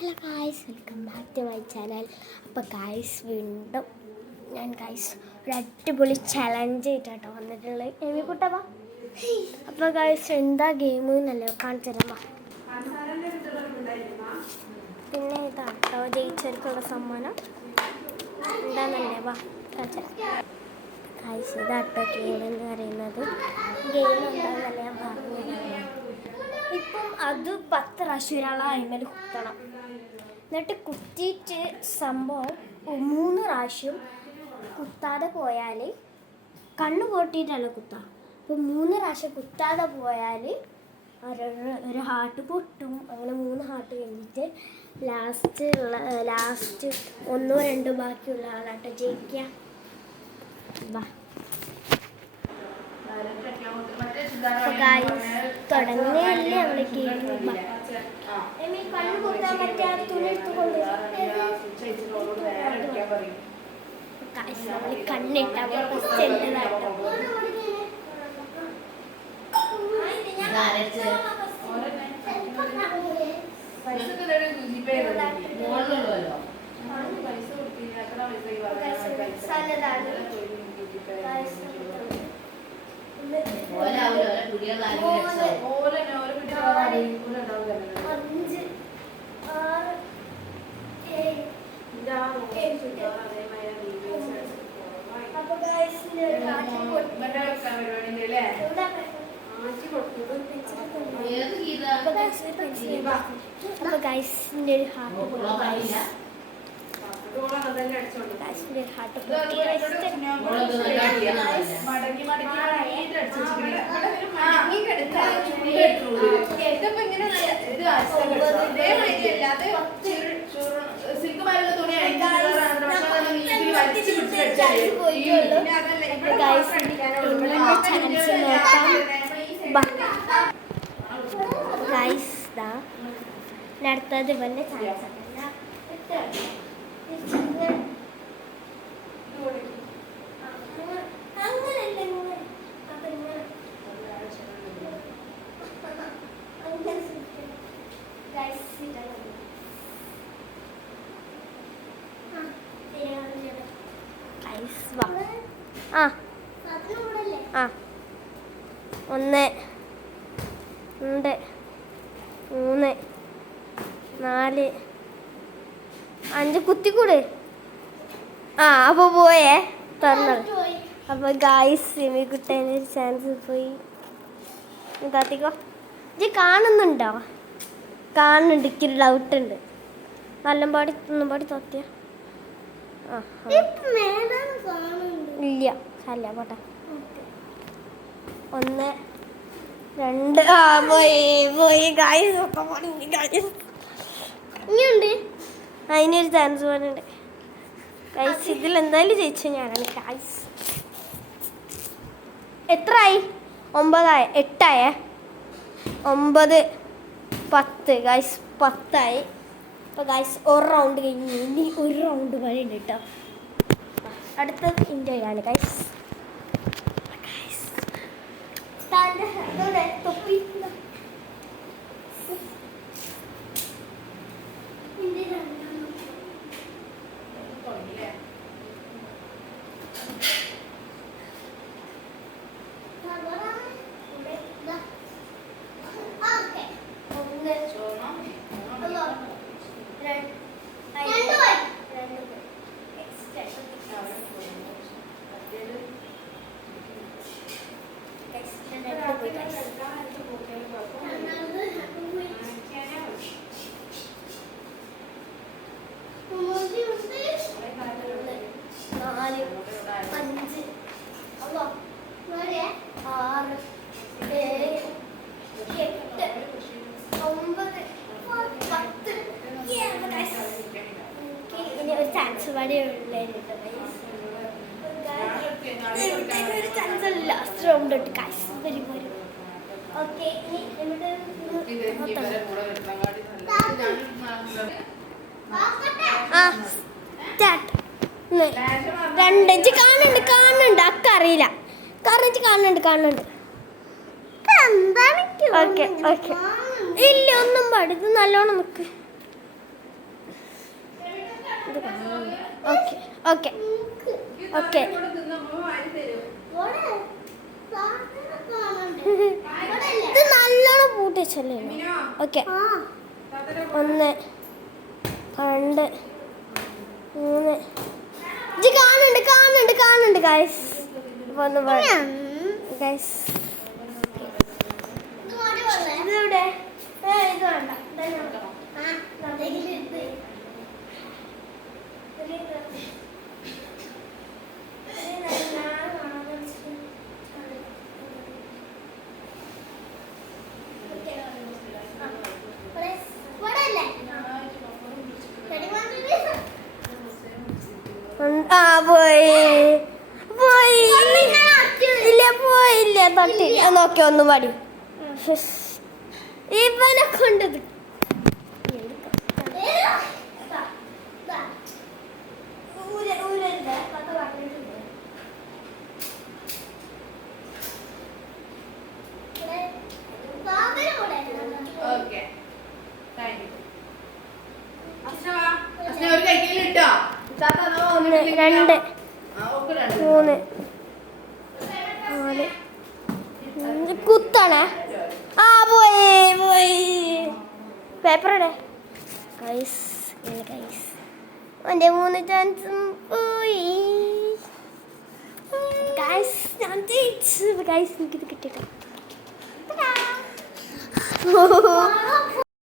Hello guys, welcome back to my channel. അപ്പോൾ guys വീണ്ടും ഞാൻ ഒരു അടിപൊളി ചലഞ്ച് ആയിട്ടാട്ടോ വന്നിട്ടുള്ളത്. എമിക്കുട്ടവാ. അപ്പോൾ ഗായ്സ് എന്താ ഗെയിം എന്നല്ലേ കാണിച്ചു തരാം. പിന്നെ ഇതാട്ടോ ജയിച്ചവർക്കുള്ള സമ്മാനം എന്താണെന്നല്ലേ വാ കാണിച്ചു തരാം. ഗായ്സ് ഇതാട്ടോ ഗെയിം എന്ന് പറയുന്നത്. ഗെയിം എന്താണെന്നല്ലേ ഞാൻ പറഞ്ഞു. ഇപ്പം അത് 10 പ്രാവശ്യം ഒരാളെ അതിന്മേൽ കുത്തണം. എന്നിട്ട് കുത്തിയിട്ട് സംഭവം 3 പ്രാവശ്യം കുത്താതെ പോയാൽ കണ്ണ് പൊട്ടിയിട്ടല്ല കുത്താം. അപ്പോൾ 3 പ്രാവശ്യം കുത്താതെ പോയാൽ ഒരു ഹാർട്ട് പൊട്ടും. അങ്ങനെ 3 ഹാർട്ട് കഴിഞ്ഞിട്ട് ലാസ്റ്റ് 1 2 ബാക്കിയുള്ള ആളാട്ടോ ജയിക്കുക. വാ തുടങ്ങിയല്ലേ നമ്മള് കണ്ണു കുത്താൻ പറ്റിയ തുണി എടുത്തുകൊണ്ട് കണ്ണിട്ടാ ഗൈസിന്റെ ഒരു ഹാർട്ട് അടുത്തത് ഇവന്റെ ചാൻസ് ഒന്ന് 2 3 4 5 കുത്തിക്കൂട്. അപ്പോൾ പോയേ തുറന്നത്. അപ്പോൾ ഗായ്സ് സിമിക്കുട്ടേന് ഒരു ചാൻസ് പോയി. കാത്തിക്കോ, ഇത് കാണുന്നുണ്ടോ? കാണുന്നുണ്ട്. എനിക്കൊരു ഡൗട്ടുണ്ട്. നല്ലപാടി ഒന്നുപാടി തോത്തിയ ഇല്ല. അല്ല പോട്ടെ. 1 2 പോയി ഗായ്സ്. ഒക്കെ പോയി ഗായ്സ്. ഇനിയുണ്ട്. അതിനൊരു ചാൻസ് പോലുണ്ട് ഗായ്സ്. ഇതിൽ എന്തായാലും ജയിച്ചു ഞാനാണ് ഗായ്സ്. എത്രയായി? 9 8 9 10 ഗായ്സ്. 10 അപ്പോൾ ഗായ്സ് ഒരു റൗണ്ട് കഴിഞ്ഞ് ഇനി ഒരു റൗണ്ട് വരെ ഉണ്ട് കേട്ടോ. അടുത്തത് ഇന്ത്യയാണ് ഗായ്സ്. തൊപ്പി ചാൻസ് ലാസ്റ്റ് റൗണ്ട് ഇട്ട് കാശ് വരും. ഓക്കെ, രണ്ടഞ്ച് കാണുന്നുണ്ട്. അക്ക അറിയില്ല. കാണുന്നുണ്ട്. ഓക്കെ ഇല്ല, ഒന്നും പാടിത് നല്ലോണം നിക്ക്. ഓക്കെ ഓക്കെ ഓക്കെ ഇത് നല്ലോണം പൂട്ടിച്ചല്ലേ ഓക്കെ 1 2 3 ഇത് കാണുന്നുണ്ട് ഗൈസ് ഒന്ന് ഗൈസ് ഇതിവിടെ ഇത് വേണ്ട പോയില്ല തട്ടി നോക്കി ഒന്നും പാടി ഇവനെ കൊണ്ടത് രണ്ട് 3 4 കുത്താണേ പോയി പേപ്പർ ഇടേ ഗൈസ് എൻ്റെ 3 ചാൻസും പോയി ഗൈസ് ഞാൻ ജയിച്ചു ഗൈസ് എനിക്കിത് കിട്ടിയിട്ടോ